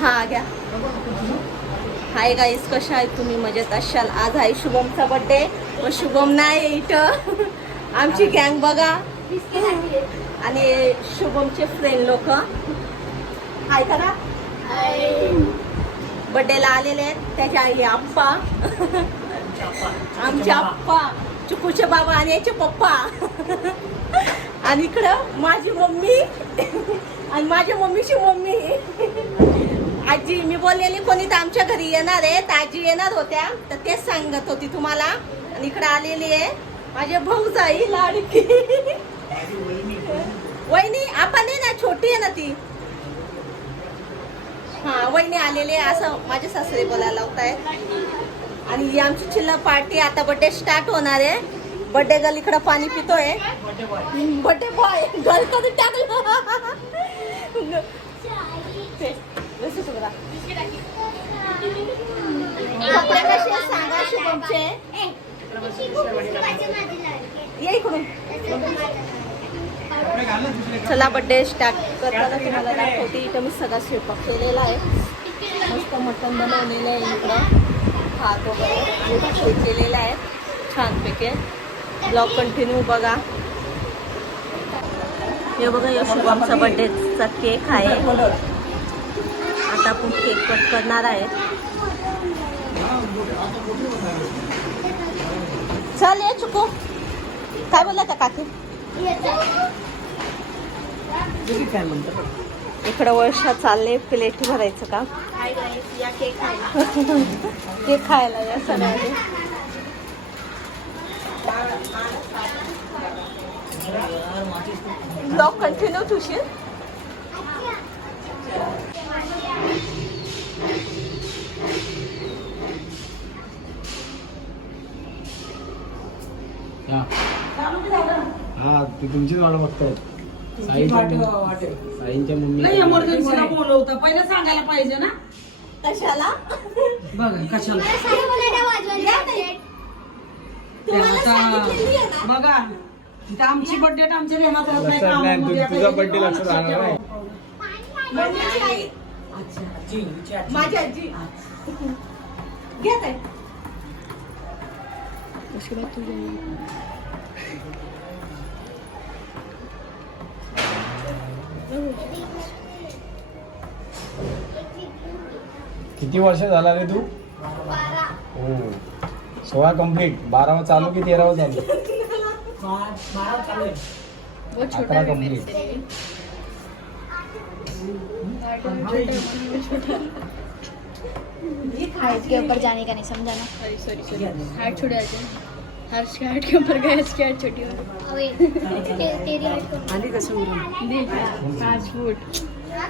हा घ्या. Hi guys कशा आहेत तुम्ही? मजेत असाल? आज आहे शुभमचा बर्थडे व शुभम नाही इथं. आमची गँग बघा. आणि शुभमचे फ्रेंड लोक. हाय करा. बर्थडेला आलेले आहेत. त्याच्या आई आप्पा. आमचे आप्पा. चिकूचे बाबा आणि याचे पप्पा. आणि इकडं माझी मम्मी. आणि माझ्या मम्मीची मम्मी. आजी मी बोललेली कोणी तर आमच्या घरी येणार आहे. तर आजी येणार होत्या. तर तेच सांगत होती तुम्हाला. आणि इकडे आलेली आहे. माझे भाऊ जाई लाडकी. वहिनी आपण आहे ना छोटी आहे ना ती. हा वहिनी आलेली आहे. असं माझे सासरे बोलायला लावत आहेत आणि ही आमची चिल्लर पार्टी आता बर्थडे स्टार्ट होणार आहे. बर्थडे गर्ल इकडं पाणी पितोय. बर्थडे बॉय गर्ल कधी टाकलं? सांगा शुभमचे ये इकडून चला बड्डे स्टार्ट करताना तुम्हाला दाखवते. इथं मी सगळा स्वयंपाक केलेला आहे. मस्त मटण बनवलेलं आहे इकडं. भात वगैरे सोय केलेला आहे. छानपैकी ब्लॉग कंटिन्यू बघा. हे बघा या शुभमचा बड्डेचा केक आहे. आता आपण केक कट करणार आहे. चल ये चुकू. काय बोलला त्या काकी? इकडं वर्षा चालले प्लेट भरायचं का केक खायला या सगळ्यांनी. ब्लॉग कंटिन्यू ठेवशील हा हा ती तुमचीच वाट बघतायत. साईच्या साईंच्या नाही मम्मी एमर्जन्सीला बोलवतं पहिलं सांगायला पाहिजे ना. कशाला? बघा कशाला? आता बघा इथं आमची बर्थडे आमच्या ध्यानात राहत नाही लक्षात नाही कामामध्ये. तु- आता तुझा एक बर्थडे दोन लक्षात राहणार नाही. मम्मीची आई. अच्छा, आजी, हिची आजी. माझी आजी. घेत. आहे किती वर्ष झाला रे तू? हो. सोळा कंप्लीट बारावा चालू की तेरावा चालू. अकरा कंप्लीट हाइट के ऊपर जाने का नहीं समझा ना? सॉरी सॉरी सॉरी हाइट छोड़ जाते हर्ष की ऊपर गए इसकी छोटी हो। तेरी को फुट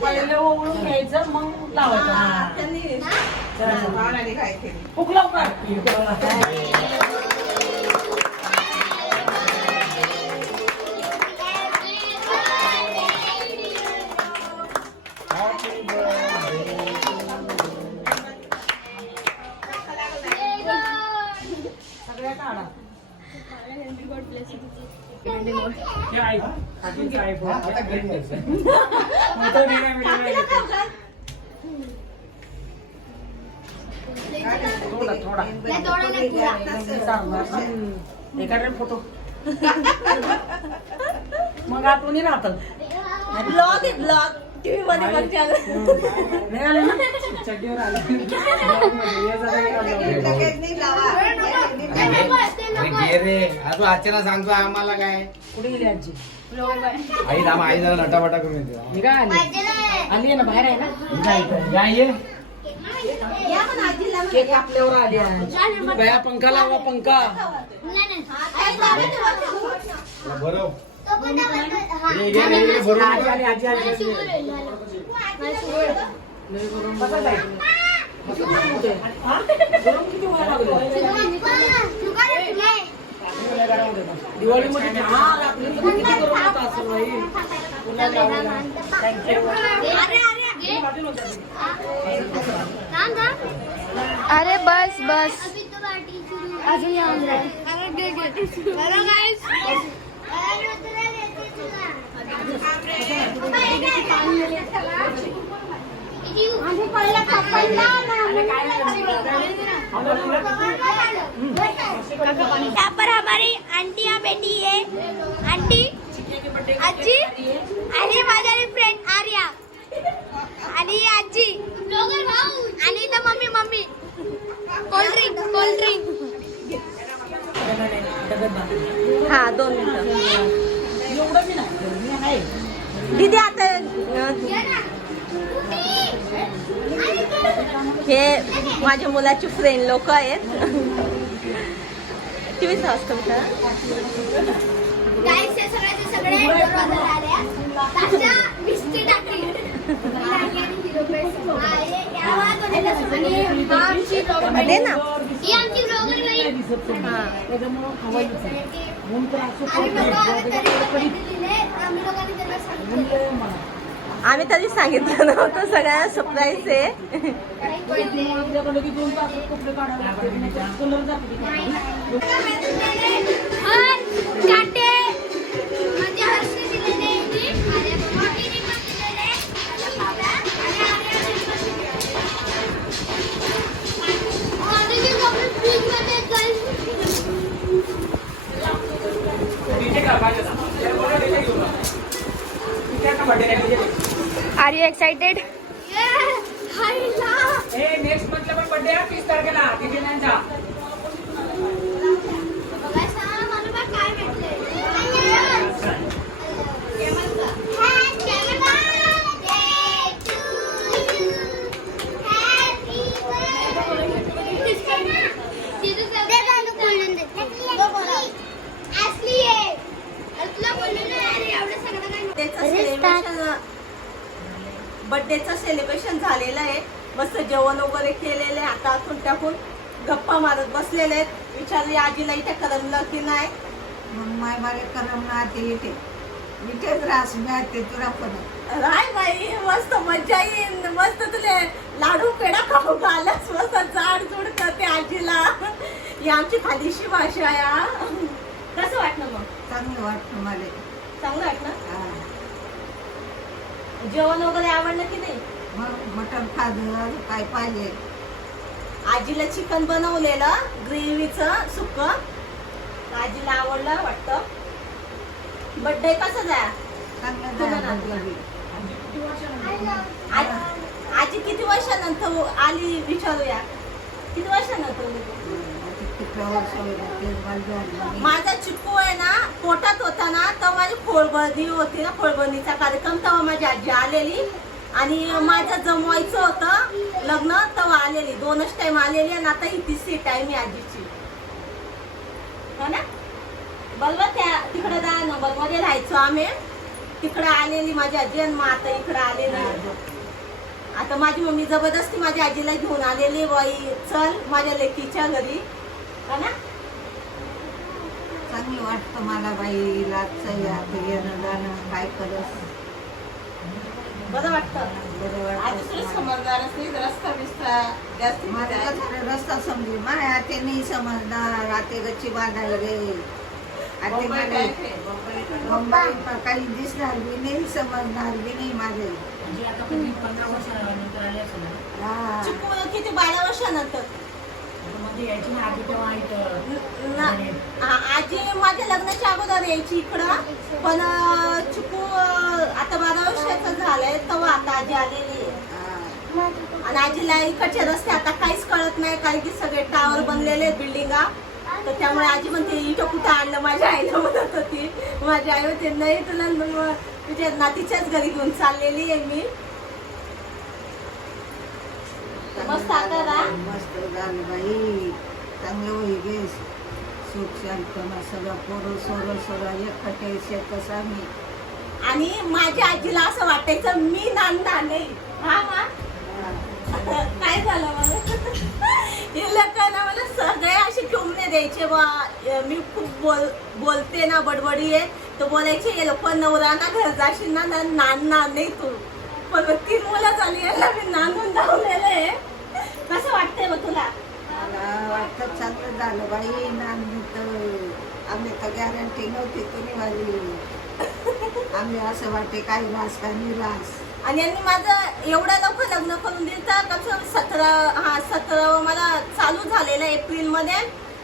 पहिले ओळून घ्यायचं मग लावायचं. हा. त्यांनी फुक लवकर. सगळ्या काढा. एखाद्या फोटो मग आठवणी राहतात ब्लॉग आहे ब्लॉग टीव्ही मध्ये बघते नाही आले ना चड्डीवर आलं. घे रे. अजून आजच्याला सांगतो आम्हाला काय. कुठे गेली आजी? आई थांब आई जरा नटाबटा करून येते. ही काय आली आली आहे ना बाहेर आहे ना? काय? या. केक आपल्यावर आली बया पंखा लावा पंखा. बरं. बरोबर. आजी आली आजी. आली. किती गरम बाई. अरे, अरे, बस बस अभी अजून येऊन जाईल अरे, यहाँ पर हमारी आंटी या बेटी है। आंटी आजी आणि माझी फ्रेंड आर्या। आणि आजी। आणि इथं mummy mummy. Cold drink cold drink हा दोन मिनिटं. दीदी आता हा, हे- या वा कोणाला आणि हा आमची blogger. दे ना ही. आम्ही तरी सांगितलं तरी नव्हतं सगळ्यांना सरप्राईज आहे. excited? बर्थडेचं सेलिब्रेशन झालेलं आहे. मस्त जेवण वगैरे केलेलं आहे. आता आतून टाकून गप्पा मारत बसलेले आहेत. विचारली आजीला इथे करमलं की नाही? मग माय मागे करमणार ते येते इथेच रास मिळते तुला पण राय बाई मस्त मजा येईन. मस्त तुले लाडू पेढा खाऊ घालस. मस्त जाड जुड करते आजीला. ही आमची खालीशी भाषा आहे हा. कसं वाटलं मग? चांगलं वाटतं मला. चांगलं वाटलं. जेवण वगैरे आवडलं की नाही? मग मटण खाजं काय पाहिजे? आजीला चिकन बनवलेलं ग्रेव्हीचं सुक. आजीला आवडलं वाटतं. बर्थडे कसं जाय चांगलं झालं. आजी किती वर्षानंतर आली विचारूया. किती वर्षानंतर? माझा चिकू आहे ना पोटात होता ना तेव्हा माझी खोळबंदी होती ना खोळबंदीचा कार्यक्रम तेव्हा माझी आजी आलेली. आणि माझं जमवायचं होतं लग्न तेव्हा आलेली. दोनच टाइम आलेली आणि आता ही तिसरी टाइम आहे आजीची. हो ना? बरोबर त्या तिकडे जा मध्ये राहायचो आम्ही. तिकडं आलेली माझी आजी आणि मग आता इकडं आलेली. आता माझी मम्मी जबरदस्ती माझ्या आजीला घेऊन आलेली बाई चल माझ्या लेकीच्या घरी. ना? चांगलं वाटतं मला बाई लाजचं आता येणं जाणं काय करत? बरं वाटतं. बरं आधी तुला वाटतं समजदार असते रस्ता बिस्ता जास्त माझा कसं रस्ता समजली. माय आते नाही समजणार आते गच्ची बांधायला गे आते मला मुंबई प- काही दिसणार बी नाही समजणार बी नाही माझे. म्हणजे आता पंधरा वर्षानंतर आले असेल ना? हा. चिकू किती बारा वर्षानंतर? यायची ना तेव्हा इथं आजी माझ्या लग्नाच्या अगोदर यायची इकडं पण चिकू आता बारा वर्षाचं झालंय तेव्हा आता आजी आलेली आहे. आणि आजीला इकडचे रस्ते आता काहीच कळत नाही कारण की सगळे टावर बनलेले बिल्डिंगा तर त्यामुळे आजी म्हणते इथं कुठं आणलं माझ्या आईला म्हणत होती माझी आई म्हणते नाही तुला तुझ्या नातीच्याच घरी घेऊन चाललेली आहे मी मस्त आता. मस्त झालं बाई. चांगलं होई गे. सुख शांतपणा सगळं पोरं सोरं सगळं एकटे शेतच आम्ही. आणि माझ्या आजीला असं वाटायचं मी नांदा नाही. हा मा काय झालं मला? लोकांना मला सगळे असे टोमणे द्यायचे बा मी खूप बोल बोलते ना बडबडी आहे. तर बोलायचे हे लोक नवरा ना घर जाशील ना ना नांदणार नाही तू. पण तीन मुलं झाली याला मी नांदून धावलेले कसं वाटतंय मग तुला. मला वाटतं चांगलं झालं बाई नांदी तर आम्ही तर गॅरंटी नव्हती तुम्ही माझी आम्ही असं वाटते काही रास काही निरास आणि यांनी माझं एवढं लवकर लग्न करून दिलं तर कसं सतरा हा सतरा मला चालू झालेलं एप्रिलमध्ये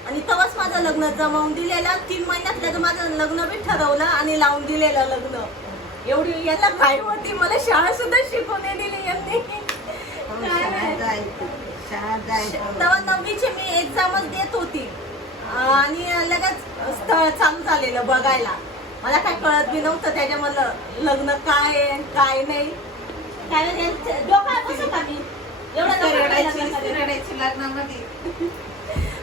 आणि तेव्हाच माझं लग्न जमावून दिलेलं. तीन महिन्यात लग्न माझं लग्न बी ठरवलं आणि लावून दिलेलं लग्न. एवढी याला घाई होती. मला शाळा सुद्धा शिकवून दिली यांनी. हो, काय नाही. तेव्हा नववीची मी एक्झामच देत होती. आणि लगेच स्थळ चालू झालेलं बघायला. मला काय कळत बी नव्हतं त्याच्यामधलं लग्न काय आहे काय नाही. काय का मी? लग्न करेल? रडायची लग्नामध्ये.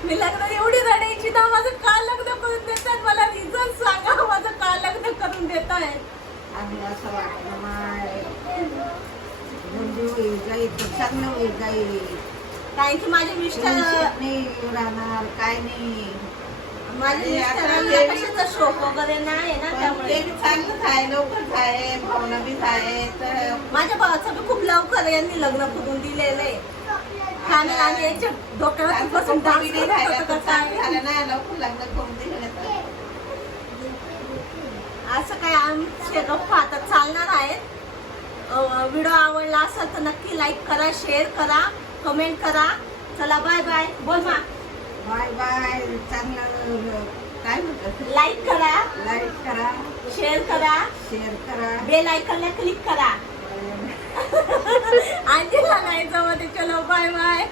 मी लग्न एवढी रडायची ना माझं का लग्न करून देतात मला रिझन सांगा माझं का लग्न करून देत आहे आम्ही असं वाटलं माय. बंदी होईल जाईल तर चांगलं होईल जाईल. कारण की माझे मिस्टर नाही राहणार काय नाही. माझे आणि आता मिस्टरांना ते- कशाचा शोक वगैरे नाही ना त्यामुळे. आहे आहे भावना आहे तर माझ्या भावाचं बी खूप लवकर यांनी लग्न करून दिलेलं आहे. याच्या डोक्यावर बसून तर चांगलं. झालं लवकर लग्न करून दिलं तर. असं काय आमचे गप्पा आता चालणार आहेत. व्हिडिओ आवडला असेल तर नक्की लाईक करा शेअर करा. कमेंट करा. चला बाय बाय बोल मा. बाय बाय चांगलं काय म्हणतात? लाईक करा. लाईक करा. शेअर करा. शेअर करा. बेल आयकॉनला क्लिक करा. आणखी सांगायचं मग चलो बाय बाय